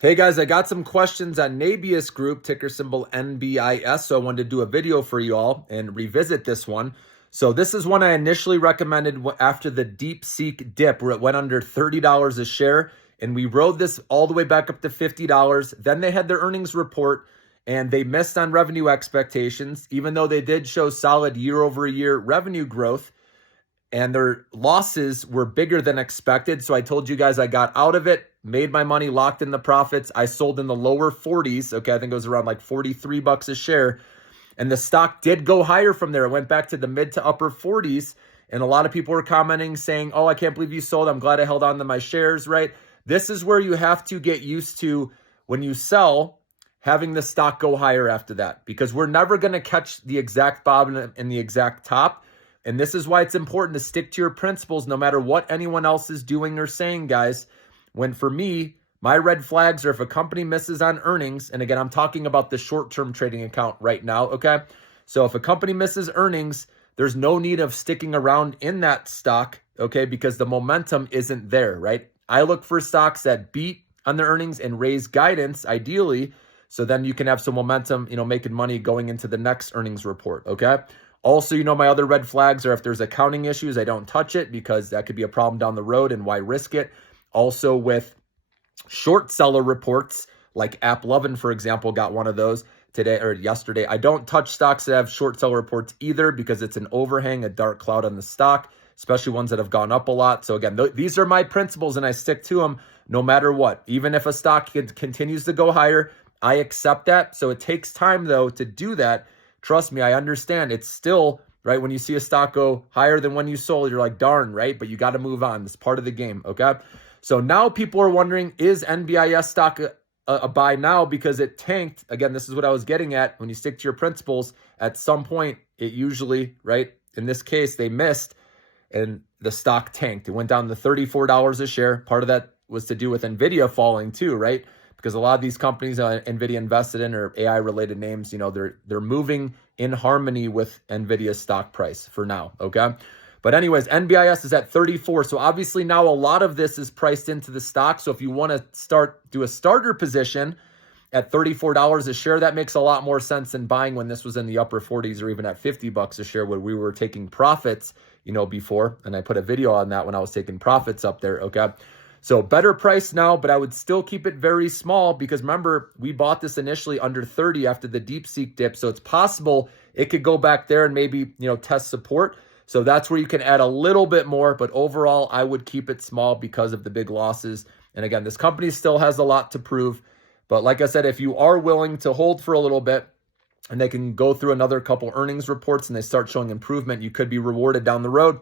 Hey guys, I got some questions on NBIS group, ticker symbol NBIS. So I wanted to do a video for you all and revisit this one. So this is one I initially recommended after the DeepSeek dip where it went under $30 a share. And we rode this all the way back up to $50. Then they had their earnings report and they missed on revenue expectations, even though they did show solid year over year revenue growth and their losses were bigger than expected. So I told you guys I got out of it, made my money, locked in the profits. I sold in the lower 40s. Okay, I think it was around like 43 bucks a share. And the stock did go higher from there. It went back to the mid to upper 40s. And a lot of people were commenting saying, oh, I can't believe you sold. I'm glad I held on to my shares, right? This is where you have to get used to when you sell, having the stock go higher after that, because we're never going to catch the exact bottom and the exact top. And this is why it's important to stick to your principles no matter what anyone else is doing or saying, guys. When for me, my red flags are if a company misses on earnings, and again, I'm talking about the short-term trading account right now, okay? So if a company misses earnings, there's no need of sticking around in that stock, okay, because the momentum isn't there, right? I look for stocks that beat on their earnings and raise guidance, ideally, so then you can have some momentum, making money going into the next earnings report, okay? Also, my other red flags are if there's accounting issues, I don't touch it because that could be a problem down the road, and why risk it? Also with short seller reports, like AppLovin, for example, got one of those today or yesterday. I don't touch stocks that have short seller reports either because it's an overhang, a dark cloud on the stock, especially ones that have gone up a lot. So again, these are my principles and I stick to them no matter what. Even if a stock continues to go higher, I accept that. So it takes time though to do that. Trust me, I understand. It's still, right, when you see a stock go higher than when you sold, you're like, darn, right? But you got to move on. It's part of the game, okay? So now people are wondering, is NBIS stock a buy now because it tanked? Again, this is what I was getting at. When you stick to your principles, at some point, it usually, right, in this case, they missed and the stock tanked. It went down to $34 a share. Part of that was to do with NVIDIA falling too, right? Because a lot of these companies NVIDIA invested in are AI-related names. They're moving in harmony with NVIDIA's stock price for now, okay? But anyways, NBIS is at 34. So obviously now a lot of this is priced into the stock. So if you want to do a starter position at $34 a share, that makes a lot more sense than buying when this was in the upper 40s or even at 50 bucks a share when we were taking profits, before. And I put a video on that when I was taking profits up there, okay? So better price now, but I would still keep it very small because remember, we bought this initially under 30 after the DeepSeek dip. So it's possible it could go back there and maybe, test support. So that's where you can add a little bit more, but overall, I would keep it small because of the big losses. And again, this company still has a lot to prove. But like I said, if you are willing to hold for a little bit and they can go through another couple earnings reports and they start showing improvement, you could be rewarded down the road.